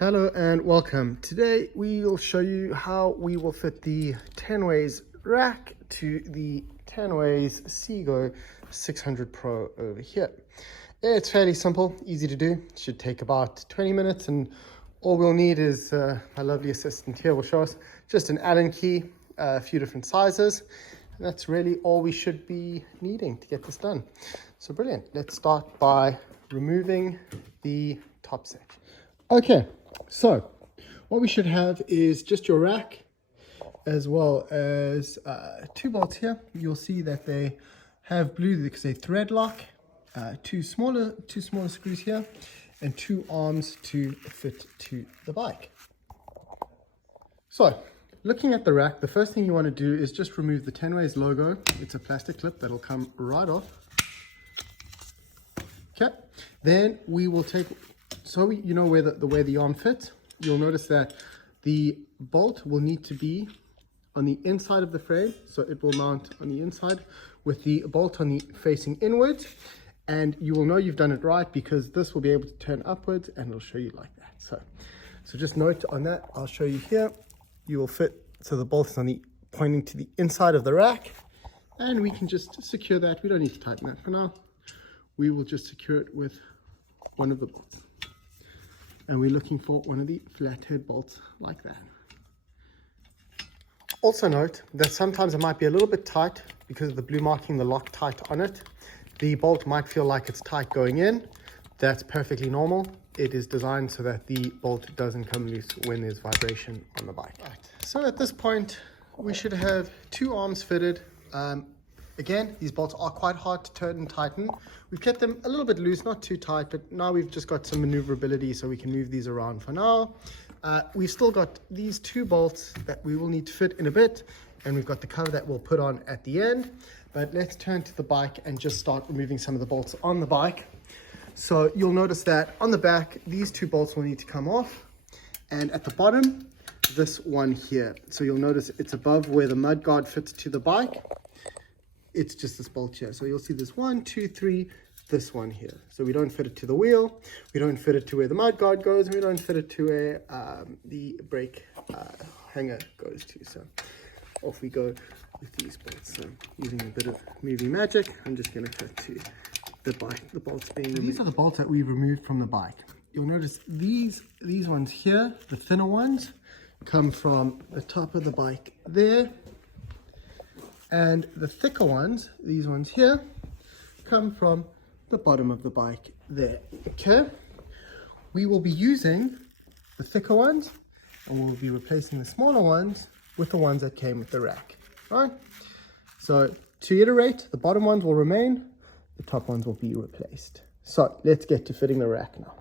Hello and welcome. Today we will show you how we will fit the Tenways Rack to the Tenways CGO 600 Pro over here. It's fairly simple, easy to do. It should take about 20 minutes and all we'll need is my lovely assistant here will show us just an Allen key, a few different sizes, and that's really all we should be needing to get this done. So brilliant. Let's start by removing the top section. Okay. So what we should have is just your rack as well as two bolts here. You'll see that they have blue because they thread lock, two smaller screws here, and two arms to fit to the bike. So looking at the rack, the first thing you want to do is just remove the Tenways logo. It's a plastic clip that'll come right off. Okay, then we will take, so you know where the arm fits. You'll notice that the bolt will need to be on the inside of the frame, so it will mount on the inside with the bolt on the facing inwards, and you will know you've done it right because this will be able to turn upwards and it'll show you like that. So just note on that. I'll show you here. You will fit, so the bolt is on the pointing to the inside of the rack, and we can just secure that. We don't need to tighten that for now. We will just secure it with one of the bolts. And we're looking for one of the flathead bolts like that. Also note that sometimes it might be a little bit tight because of the blue marking, the Loctite on it. The bolt might feel like it's tight going in. That's perfectly normal. It is designed so that the bolt doesn't come loose when there's vibration on the bike. Right. So at this point, we should have two arms fitted. Again, these bolts are quite hard to turn and tighten. We've kept them a little bit loose, not too tight, but now we've just got some maneuverability so we can move these around for now. We've still got these two bolts that we will need to fit in a bit, and we've got the cover that we'll put on at the end. But let's turn to the bike and just start removing some of the bolts on the bike. So you'll notice that on the back, these two bolts will need to come off, and at the bottom, this one here. So you'll notice it's above where the mudguard fits to the bike. It's just this bolt here. So you'll see this 1, 2, 3, this one here. So we don't fit it to the wheel, we don't fit it to where the mudguard goes, and we don't fit it to where the brake hanger goes to. So off we go with these bolts. So using a bit of movie magic, I'm just going to cut to the bike, the bolts being removed. These are the bolts that we've removed from the bike. You'll notice these ones here, the thinner ones, come from the top of the bike there. And the thicker ones, these ones here, come from the bottom of the bike there. Okay, we will be using the thicker ones and we'll be replacing the smaller ones with the ones that came with the rack. All right, so to iterate, the bottom ones will remain, the top ones will be replaced. So let's get to fitting the rack now.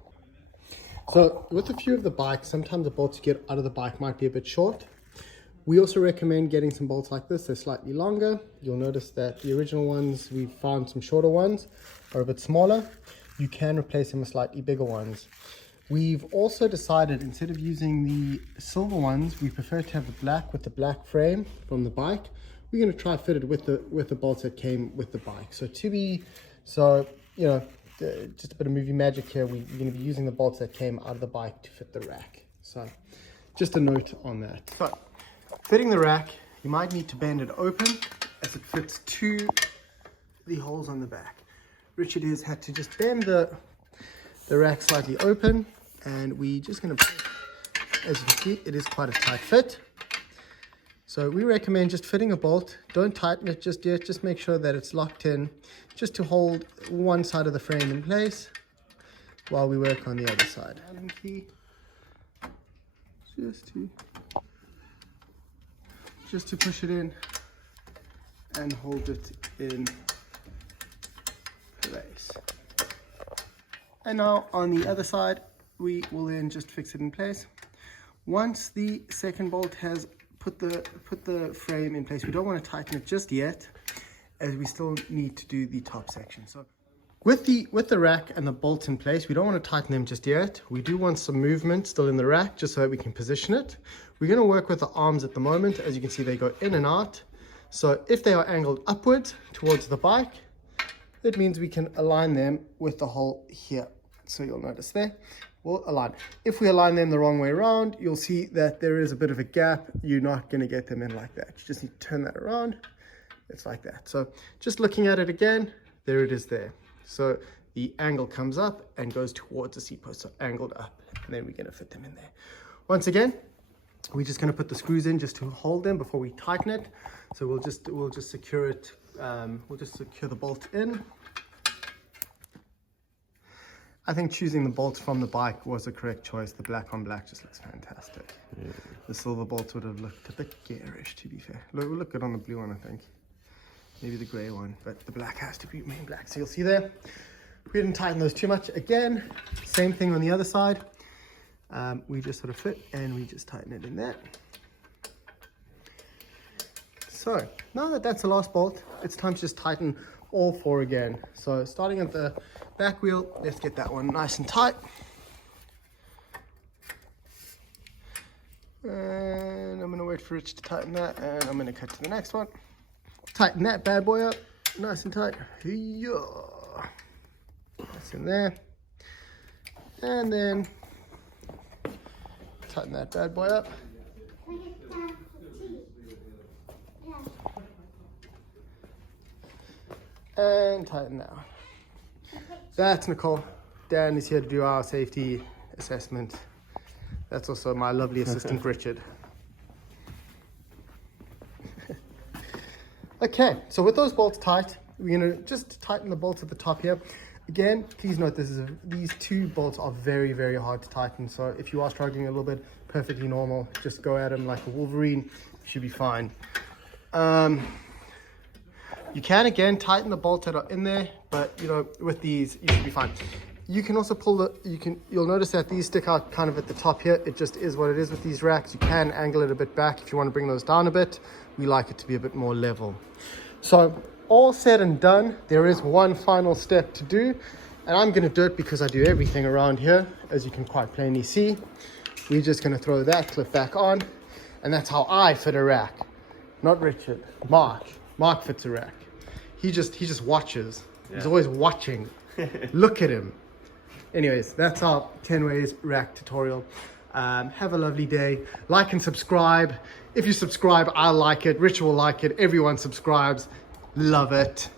So with a few of the bikes, sometimes the bolts you get out of the bike might be a bit short. We also recommend getting some bolts like this. They're slightly longer. You'll notice that the original ones, we've found some shorter ones are a bit smaller. You can replace them with slightly bigger ones. We've also decided instead of using the silver ones, we prefer to have the black with the black frame from the bike. We're going to try fit it with the bolts that came with the bike. So you know, just a bit of movie magic here. We're going to be using the bolts that came out of the bike to fit the rack. So just a note on that. So, fitting the rack, you might need to bend it open as it fits to the holes on the back. Richard has had to just bend the rack slightly open, and we're just going to, as you can see, it is quite a tight fit. So we recommend just fitting a bolt. Don't tighten it just yet, just make sure that it's locked in, just to hold one side of the frame in place while we work on the other side. Allen key, just to push it in and hold it in place. And now on the other side, we will then just fix it in place. Once the second bolt has put the frame in place, we don't want to tighten it just yet, as we still need to do the top section. So with the rack and the bolts in place, we don't want to tighten them just yet. We do want some movement still in the rack just so that we can position it. We're going to work with the arms at the moment. As you can see, they go in and out. So if they are angled upwards towards the bike, it means we can align them with the hole here. So you'll notice there, will align. If we align them the wrong way around, you'll see that there is a bit of a gap. You're not going to get them in like that. You just need to turn that around. It's like that. So just looking at it again, there it is there. So the angle comes up and goes towards the seat post, so angled up, and then we're going to fit them in there. Once again, we're just going to put the screws in just to hold them before we tighten it. So we'll just secure it. We'll just secure the bolt in. I think choosing the bolts from the bike was the correct choice. The black on black just looks fantastic. Yeah. The silver bolts would have looked a bit garish, to be fair. Look good on the blue one, I think. Maybe the gray one, but the black has to be main black. So you'll see there, we didn't tighten those too much. Again, same thing on the other side. We just sort of fit and we just tighten it in there. So now that that's the last bolt, it's time to just tighten all four again. So starting at the back wheel, let's get that one nice and tight. And I'm gonna wait for Rich to tighten that, and I'm gonna cut to the next one. Tighten that bad boy up, nice and tight. Yeah. That's in there. And then tighten that bad boy up. And tighten that one. That's Nicole. Dan is here to do our safety assessment. That's also my lovely assistant, Richard. Okay, so with those bolts tight, we're gonna just tighten the bolts at the top here. Again, please note these two bolts are very, very hard to tighten. So if you are struggling a little bit, perfectly normal. Just go at them like a Wolverine, you should be fine. You can again tighten the bolts that are in there, but you know, with these you should be fine. You can also pull you'll notice that these stick out kind of at the top here. It just is what it is with these racks. You can angle it a bit back if you want to bring those down a bit. We like it to be a bit more level. So all said and done, there is one final step to do, and I'm going to do it because I do everything around here, as you can quite plainly see. We're just going to throw that clip back on, and that's how I fit a rack. Not Richard, Mark. Mark fits a rack. He just watches. Yeah. He's always watching. Look at him. Anyways, that's our Tenways rack tutorial. Have a lovely day. Like and subscribe. If you subscribe, I'll like it. Richard will like it. Everyone subscribes. Love it.